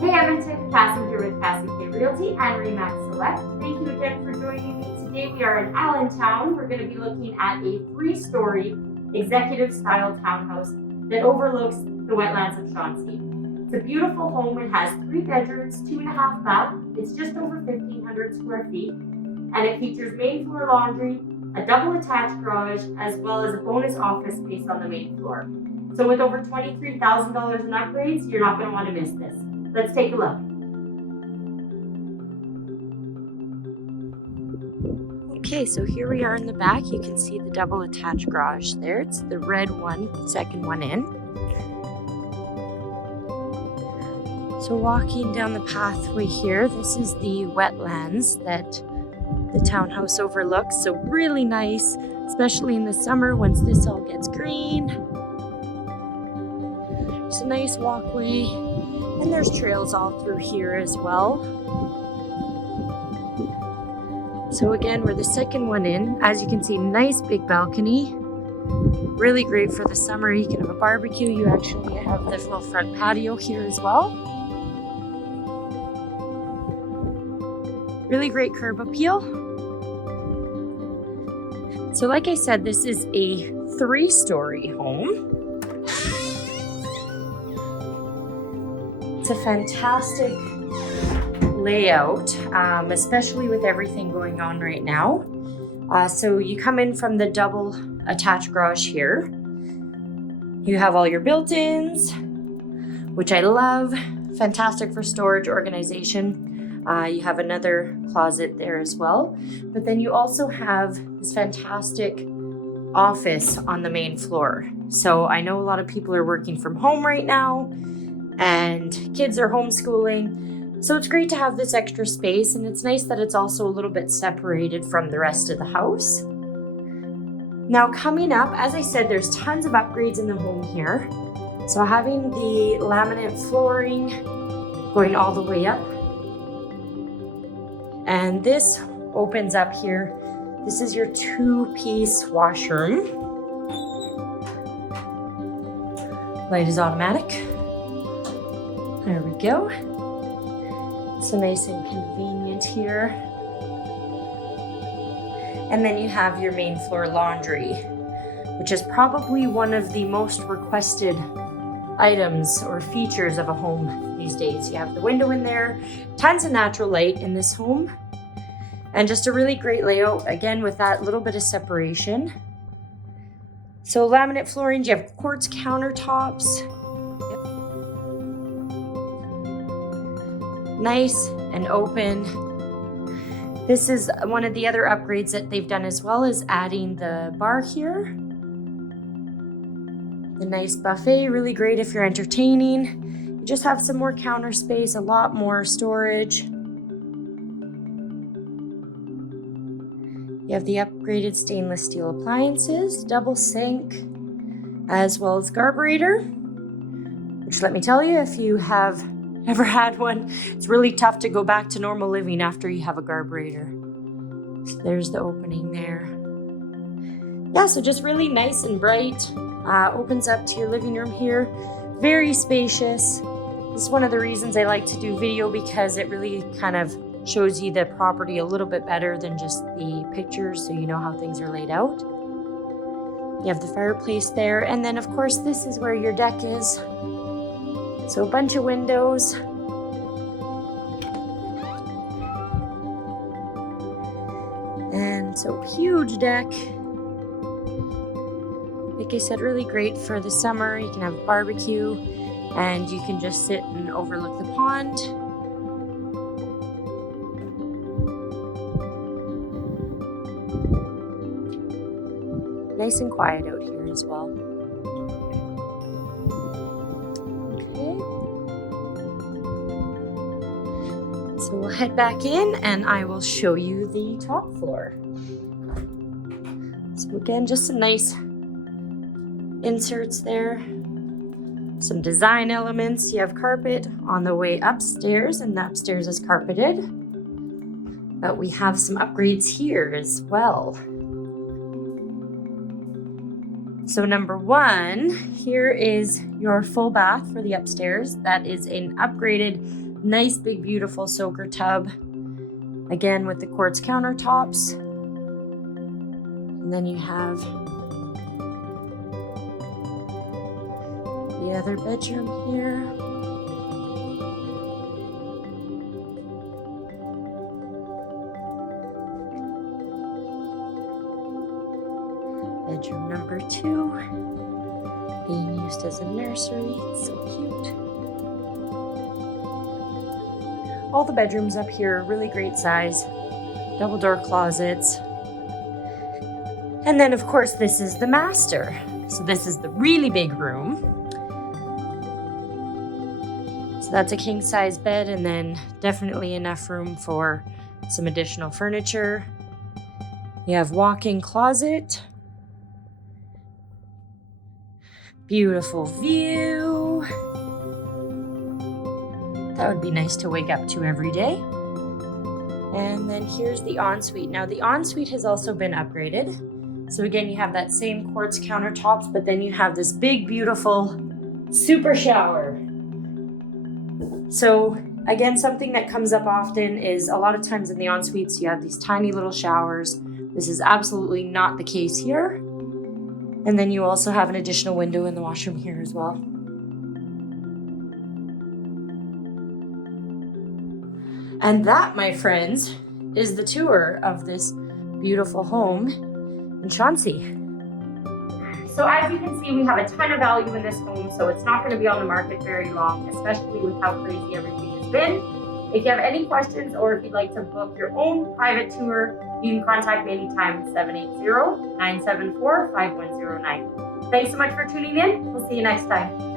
Hey, I'm Cassie here with Cassie K Realty and Remax Select. Thank you again for joining me. Today we are in Allentown. We're going to be looking at a 3-story executive style townhouse that overlooks the wetlands of Schonsee. It's a beautiful home. It has 3 bedrooms, 2.5 baths. It's just over 1,500 square feet, and it features main floor laundry, a double attached garage, as well as a bonus office space on the main floor. So with over $23,000 in upgrades, you're not going to want to miss this. Let's take a look. Okay, so here we are in the back. You can see the double attached garage there. It's the red one, second one in. So walking down the pathway here, this is the wetlands that the townhouse overlooks. So really nice, especially in the summer once this all gets green. It's a nice walkway, and there's trails all through here as well. So again, we're the second one in. As you can see, nice big balcony. Really great for the summer. You can have a barbecue. You actually have the little front patio here as well. Really great curb appeal. So like I said, this is a 3-story home. It's a fantastic layout, especially with everything going on right now. So you come in from the double attached garage here. You have all your built-ins, which I love. Fantastic for storage, organization. You have another closet there as well. But then you also have this fantastic office on the main floor. So I know a lot of people are working from home right now, and kids are homeschooling. So it's great to have this extra space, and it's nice that it's also a little bit separated from the rest of the house. Now coming up, as I said, there's tons of upgrades in the home here. So having the laminate flooring going all the way up. And this opens up here. This is your 2-piece washroom. Light is automatic. There we go. So nice and convenient here. And then you have your main floor laundry, which is probably one of the most requested items or features of a home these days. You have the window in there, tons of natural light in this home, and just a really great layout, again, with that little bit of separation. So laminate flooring, you have quartz countertops. Nice and open. This is one of the other upgrades that they've done as well, is adding the bar here. The nice buffet, really great if you're entertaining. You just have some more counter space, a lot more storage. You have the upgraded stainless steel appliances, double sink, as well as carburetor, which, let me tell you, if you have ever had one, it's really tough to go back to normal living after you have a carburetor. So there's the opening there. Yeah, so just really nice and bright. Opens up to your living room here. Very spacious. This is one of the reasons I like to do video, because it really kind of shows you the property a little bit better than just the pictures, so you know how things are laid out. You have the fireplace there, and then of course this is where your deck is. So a bunch of windows. And so huge deck. Like I said, really great for the summer. You can have a barbecue, and you can just sit and overlook the pond. Nice and quiet out here as well. So we'll head back in, and I will show you the top floor. So again, just some nice inserts there. Some design elements. You have carpet on the way upstairs, and the upstairs is carpeted. But we have some upgrades here as well. So number 1, here is your full bath for the upstairs. That is an upgraded Nice, big, beautiful soaker tub. Again, with the quartz countertops. And then you have the other bedroom here. Bedroom number 2, being used as a nursery. It's so cute. All the bedrooms up here are really great size, double door closets. And then of course this is the master. So this is the really big room. So that's a king size bed, and then definitely enough room for some additional furniture. You have walk-in closet. Beautiful view. That would be nice to wake up to every day. And then here's the ensuite. Now the ensuite has also been upgraded. So again, you have that same quartz countertops, but then you have this big, beautiful super shower. So again, something that comes up often is a lot of times in the en-suites, you have these tiny little showers. This is absolutely not the case here. And then you also have an additional window in the washroom here as well. And that, my friends, is the tour of this beautiful home in Schonsee. So as you can see, we have a ton of value in this home, so it's not going to be on the market very long, especially with how crazy everything has been. If you have any questions or if you'd like to book your own private tour, you can contact me anytime at 780-974-5109. Thanks so much for tuning in. We'll see you next time.